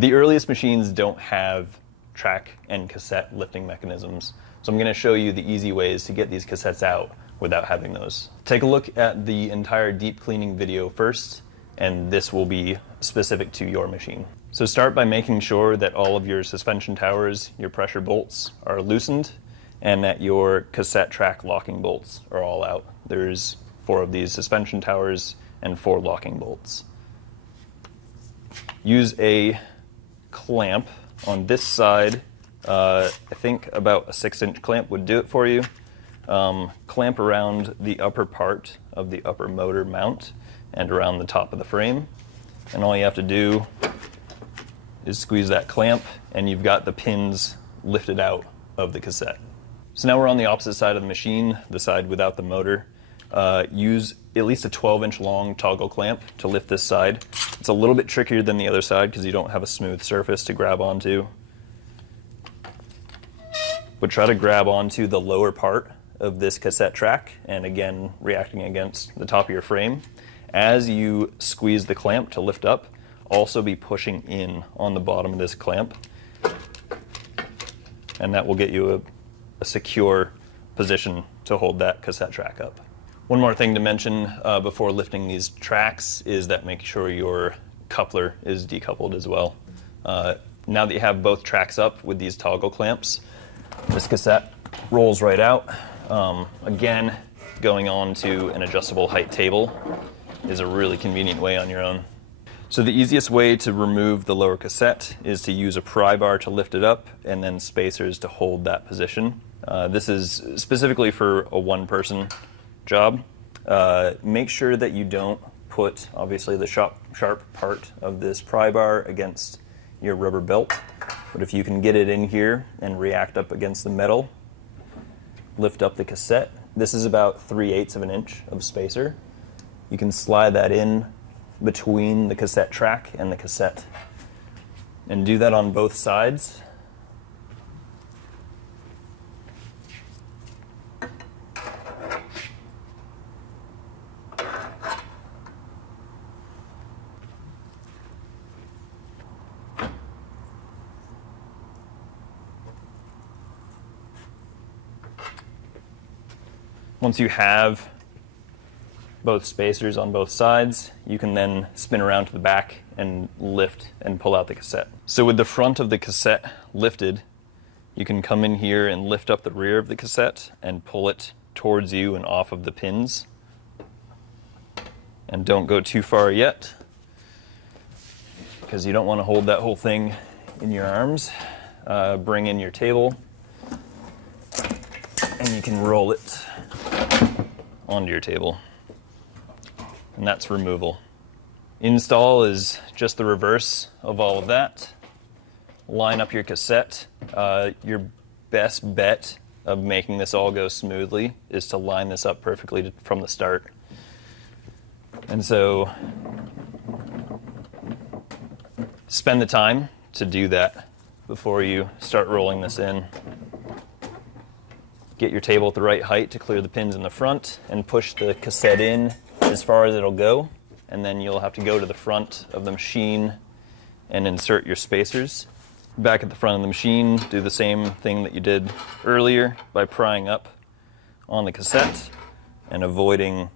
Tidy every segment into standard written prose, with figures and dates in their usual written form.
The earliest machines don't have track and cassette lifting mechanisms, so I'm going to show you the easy ways to get these cassettes out without having those. Take a look at the entire deep cleaning video first, and this will be specific to your machine. So start by making sure that all of your suspension towers, your pressure bolts are loosened, and that your cassette track locking bolts are all out. There's 4 of these suspension towers and 4 locking bolts. Use a clamp on this side. I think about a 6-inch clamp would do it for you. Clamp around the upper part of the upper motor mount and around the top of the frame. And all you have to do is squeeze that clamp, and you've got the pins lifted out of the cassette. So now we're on the opposite side of the machine, the side without the motor. Use at least a 12-inch long toggle clamp to lift this side. It's a little bit trickier than the other side because you don't have a smooth surface to grab onto. But try to grab onto the lower part of this cassette track, and again, reacting against the top of your frame. As you squeeze the clamp to lift up, also be pushing in on the bottom of this clamp, and that will get you a secure position to hold that cassette track up. One more thing to mention before lifting these tracks is that make sure your coupler is decoupled as well. Now that you have both tracks up with these toggle clamps, this cassette rolls right out. Again, going on to an adjustable height table is a really convenient way on your own. So the easiest way to remove the lower cassette is to use a pry bar to lift it up and then spacers to hold that position. This is specifically for a one-person job. Make sure that you don't put, obviously, the sharp part of this pry bar against your rubber belt. But if you can get it in here and react up against the metal, lift up the cassette. This is about 3/8 of an inch of spacer. You can slide that in between the cassette track and the cassette, and do that on both sides. Once you have both spacers on both sides, you can then spin around to the back and lift and pull out the cassette. So with the front of the cassette lifted, you can come in here and lift up the rear of the cassette and pull it towards you and off of the pins. And don't go too far yet, because you don't want to hold that whole thing in your arms. Bring in your table, and you can roll it onto your table. And that's removal. Install is just the reverse of all of that. Line up your cassette. Your best bet of making this all go smoothly is to line this up perfectly from the start. And so spend the time to do that before you start rolling this in. Get your table at the right height to clear the pins in the front and push the cassette in as far as it'll go, and then you'll have to go to the front of the machine and insert your spacers. Back at the front of the machine, do the same thing that you did earlier by prying up on the cassette and avoiding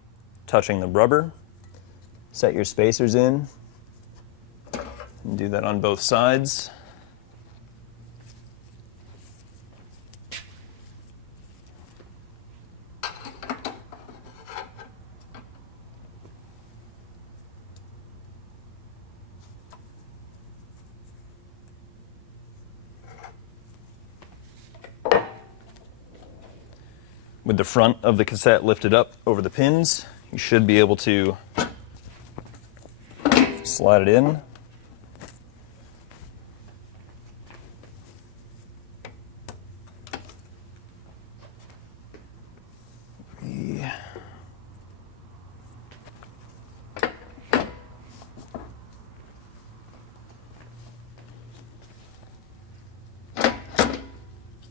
touching the rubber. Set your spacers in and do that on both sides. With the front of the cassette lifted up over the pins, you should be able to slide it in.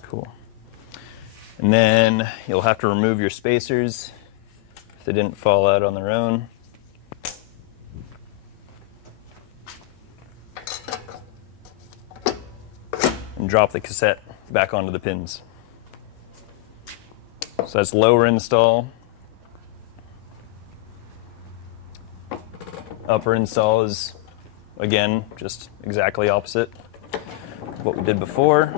Cool. And then you'll have to remove your spacers if they didn't fall out on their own. drop the cassette back onto the pins. So that's lower install. Upper install is, again, just exactly opposite of what we did before.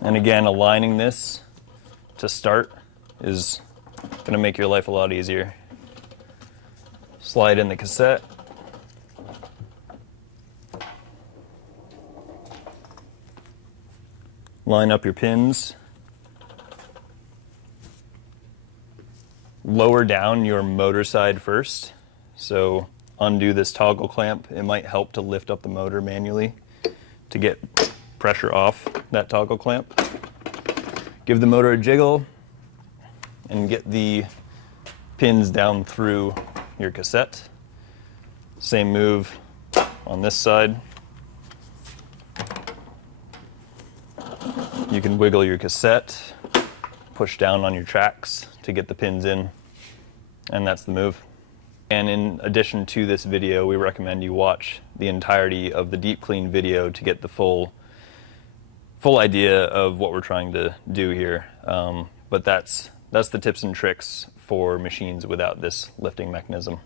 And again, aligning this to start is going to make your life a lot easier. Slide in the cassette. Line up your pins. Lower down your motor side first. So undo this toggle clamp. It might help to lift up the motor manually to get pressure off that toggle clamp. Give the motor a jiggle and get the pins down through your cassette. Same move on this side. You can wiggle your cassette, push down on your tracks to get the pins in, and that's the move. And in addition to this video, we recommend you watch the entirety of the deep clean video to get the full idea of what we're trying to do here. But that's the tips and tricks for machines without this lifting mechanism.